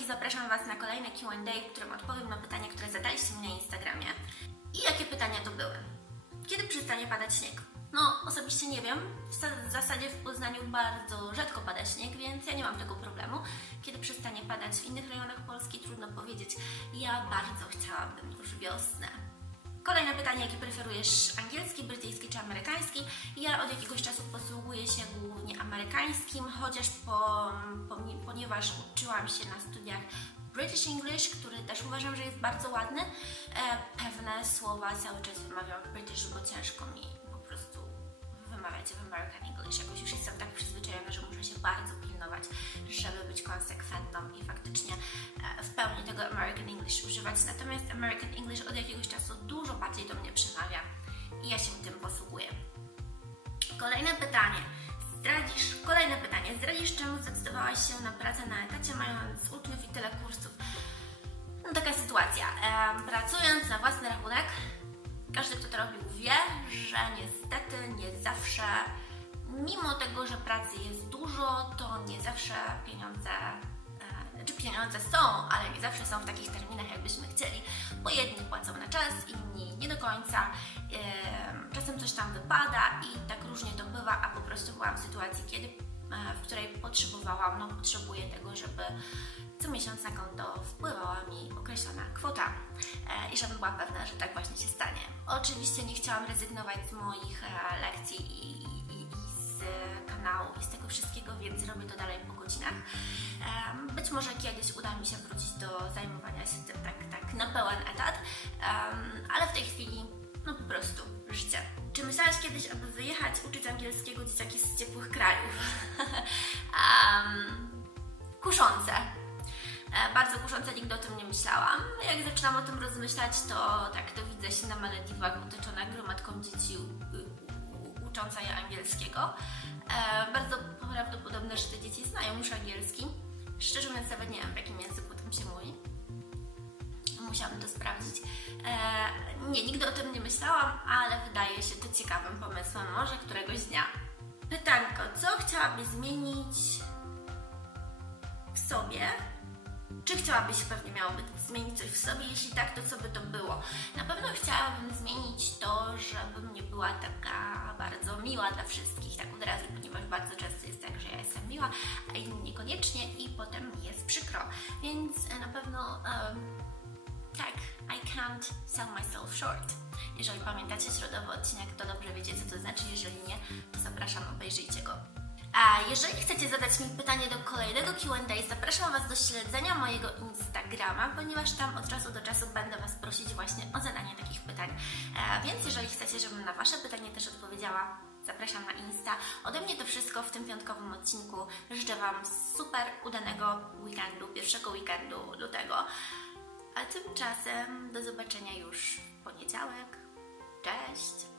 i zapraszam Was na kolejne Q&A, w którym odpowiem na pytania, które zadaliście mi na Instagramie. I jakie pytania to były? Kiedy przestanie padać śnieg? No, osobiście nie wiem. W zasadzie w Poznaniu bardzo rzadko pada śnieg, więc ja nie mam tego problemu. Kiedy przestanie padać w innych rejonach Polski, trudno powiedzieć. Ja bardzo chciałabym już wiosnę. Kolejne pytanie, jaki preferujesz, angielski, brytyjski czy amerykański? Ja od jakiegoś czasu posługuję się głównie amerykańskim, chociaż po, po, ponieważ uczyłam się na studiach British English, który też uważam, że jest bardzo ładny, e, pewne słowa cały czas wymawiam w British, bo ciężko mi po prostu wymawiać w American English. Jakoś już jestem tak przyzwyczajona, że muszę się bardzo pilnować, żeby być konsekwentną i faktycznie e, w pełni tego American English używać. Natomiast American English od jakiegoś czasu dużo bardziej do mnie przemawia i ja się tym posługuję. Kolejne pytanie. Zdradzisz, kolejne pytanie. Zdradzisz, czemu zdecydowałaś się na pracę na etacie, mając uczniów i tyle kursów? No taka sytuacja. Pracując na własny rachunek, każdy, kto to robił, wie, że niestety nie zawsze, mimo tego, że pracy jest dużo, to nie zawsze pieniądze czy pieniądze są, ale nie zawsze są w takich terminach, jakbyśmy chcieli, bo jedni płacą na czas, inni nie do końca. Czasem coś tam wypada i tak różnie to bywa, a po prostu byłam w sytuacji, kiedy, e, w której potrzebowałam, no potrzebuję tego, żeby co miesiąc na konto wpływała mi określona kwota e, i żebym była pewna, że tak właśnie się stanie. Oczywiście nie chciałam rezygnować z moich e, lekcji i z tego wszystkiego, więc robię to dalej po godzinach. Być może kiedyś uda mi się wrócić do zajmowania się tym tak, tak na pełen etat, ale w tej chwili no po prostu życie. Czy myślałaś kiedyś, aby wyjechać, uczyć angielskiego dzieciaki z ciepłych krajów? um, kuszące. E, bardzo kuszące, nigdy o tym nie myślałam. Jak zaczynam o tym rozmyślać, to tak to widzę się na Malediwach otoczona gromadką dzieci je angielskiego. E, bardzo prawdopodobne, że te dzieci znają już angielski. Szczerze mówiąc, nawet nie wiem, w jakim języku tam się mówi. Musiałabym to sprawdzić. E, nie, nigdy o tym nie myślałam, ale wydaje się to ciekawym pomysłem. Może któregoś dnia. Pytanko, co chciałabyś zmienić w sobie, czy chciałabyś, pewnie miałoby zmienić coś w sobie? Jeśli tak, to co by to było? Na pewno chciałabym zmienić to, żebym nie była taka bardzo miła dla wszystkich, tak od razu, ponieważ bardzo często jest tak, że ja jestem miła, a inni niekoniecznie i potem mi jest przykro. Więc na pewno um, tak, I can't sell myself short. Jeżeli pamiętacie środowy odcinek, to dobrze wiecie, co to znaczy. Jeżeli nie, to zapraszam, obejrzyjcie go. A jeżeli chcecie zadać mi pytanie do kolejnego Q&A, zapraszam Was do śledzenia mojego Instagrama, ponieważ tam od czasu do czasu będę Was prosić właśnie o zadanie takich pytań. Więc jeżeli chcecie, żebym na Wasze pytanie też odpowiedziała, zapraszam na Insta. Ode mnie to wszystko w tym piątkowym odcinku. Życzę Wam super udanego weekendu, pierwszego weekendu lutego. A tymczasem do zobaczenia już w poniedziałek. Cześć!